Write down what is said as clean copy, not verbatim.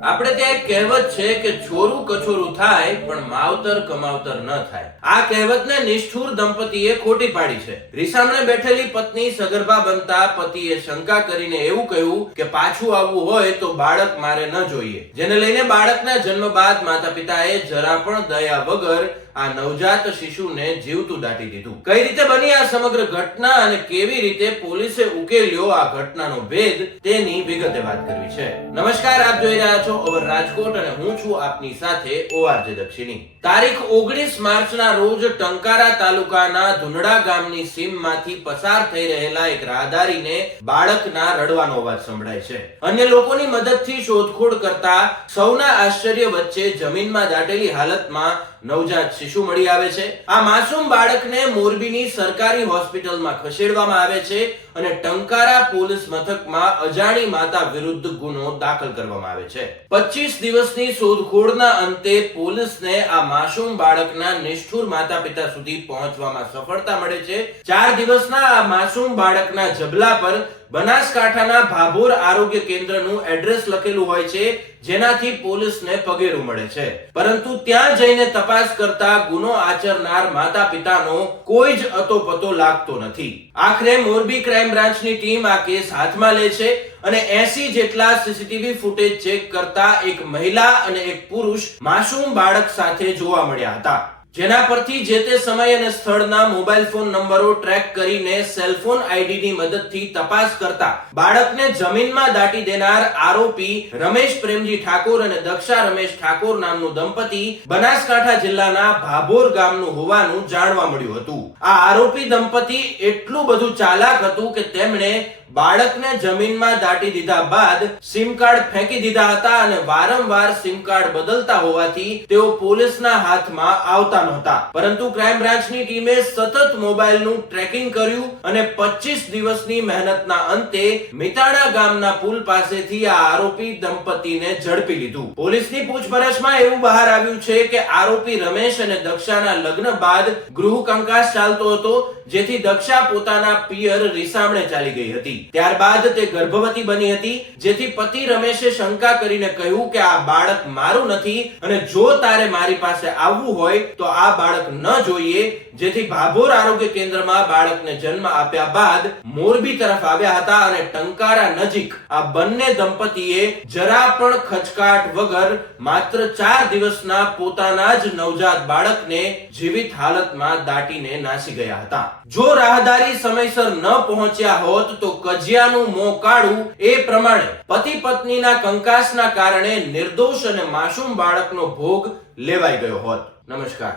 આપણે ત્યાં એક કહેવત છે કે છોરું કછોરું થાય પણ માવતર કમાવતર ન થાય. આ કહેવતને નિષ્ઠુર દંપતીએ ખોટી પાડી છે. રીસામણે બેઠેલી પત્ની સગર્ભા બનતા પતિએ શંકા કરીને એવું કહ્યું કે પાછું આવવું હોય તો બાળક મારે ન જોઈએ, જેને લઈને બાળકના જન્મ બાદ માતા પિતાએ જરા પણ દયા વગર આ નવજાત શિશુને જીવતું દાટી દીધું. કઈ રીતે બની આ સમગ્ર ઘટના અને કેવી રીતે પોલીસે ઉકેલ્યો આ ઘટનાનો ભેદ, તેની વિગતે વાત કરવી છે. નમસ્કાર, આપ જોઈ રહ્યા છો ઓવર રાજકોટ અને હું છું આપની સાથે ORJ દક્ષિણી. તારીખ 19 માર્ચના રોજ ટંકારા તાલુકાના ધુંડડા ગામની સીમમાંથી પસાર થઈ રહેલા એક રાહદારીને બાળકના રડવાનો અવાજ સંભળાય છે. અન્ય લોકોની મદદથી શોધખોળ કરતા સૌના આશ્ચર્ય વચ્ચે જમીનમાં દાટેલી હાલતમાં નવજાત શિશુ મળી આવે છે. આ માસૂમ બાળકને મોરબીની સરકારી હોસ્પિટલમાં ખસેડવામાં આવે છે અને ટંકારા પોલીસ મથકમાં અજાણી માતા વિરુદ્ધ ગુનો દાખલ કરવામાં આવે છે. 25 દિવસની શોધખોળના અંતે પોલીસને આ માસૂમ બાળકના નિષ્ઠુર માતા પિતા સુધી પહોંચવામાં સફળતા મળે છે. 4 દિવસના આ માસૂમ બાળકના જબલા પર બનાસકાંઠાના ભાભોર આરોગ્ય કેન્દ્રનું એડ્રેસ લખેલું હોય છે, જેનાથી પોલીસને પગેરું મળે છે. પરંતુ ત્યાં જઈને તપાસ કરતા ગુનો આચરનાર માતા પિતાનો કોઈ જ અતોપતો લાગતો નથી. આખરે મોરબી ક્રાઇમ બ્રાન્ચની ટીમ આ કેસ હાથમાં લે છે અને 80 જેટલા સીસીટીવી ફૂટેજ ચેક કરતા એક મહિલા અને એક પુરુષ માસૂમ બાળક સાથે જોવા મળ્યા હતા, જેના પરથી જે તે સમય અને સ્થળના મોબાઈલ ફોન નંબરો ટ્રેક કરીને સેલફોન આઈડીની મદદથી તપાસ કરતા બાળકને જમીનમાં દાટી દેનાર આરોપી રમેશ પ્રેમજી ઠાકોર અને દક્ષા રમેશ ઠાકોર નામનું દંપતી બનાસકાંઠા જિલ્લાના ભાભોર ગામનું હોવાનું જાણવા મળ્યું હતું. આ આરોપી દંપતી એટલું બધું ચાલાક હતું કે તેમણે બાળકને જમીનમાં દાટી દીધા બાદ સિમ કાર્ડ ફેંકી દીધા હતા અને વારંવાર સિમ કાર્ડ બદલતા હોવાથી તેઓ પોલીસના હાથમાં આવતા નહોતા. પરંતુ ક્રાઇમ બ્રાન્ચની ટીમે સતત મોબાઈલનું ટ્રેકિંગ કર્યું અને 25 દિવસની મહેનતના અંતે મિતાણા ગામના પુલ પાસેથી આ આરોપી દંપતીને ઝડપી લીધું. પોલીસની પૂછપરછમાં એવું બહાર આવ્યું છે કે આરોપી રમેશ અને દક્ષાના લગ્ન બાદ ગૃહ કંકાસ ચાલતો હતો, જેથી દક્ષા પોતાના પિયર રીસામણે ચાલી ગઈ હતી. ત્યારબાદ તે ગર્ભવતી બની હતી, જેથી પતિ રમેશે શંકા કરીને કહ્યું કે આ બાળક મારું નથી અને જો તારે મારી પાસે આવવું હોય તો આ બાળક ન જોઈએ, જેથી ભાભોર આરોગ્ય કેન્દ્રમાં બાળકને જન્મ આપ્યા બાદ મોરબી તરફ આવ્યા હતા અને ટંકારા નજીક આ બંને દંપતીએ જરા પણ ખચકાટ વગર માત્ર 4 દિવસના પોતાના જ નવજાત બાળકને જીવિત હાલતમાં દાટીને નાસી ગયા હતા. જો રાહદારી સમયસર ન પહોંચ્યા હોત તો કજિયાનું મોં કાળું, એ પ્રમાણે પતિ પત્નીના કંકાસના કારણે નિર્દોષ અને માસૂમ બાળકનો ભોગ લેવાઈ ગયો હોત. નમસ્કાર.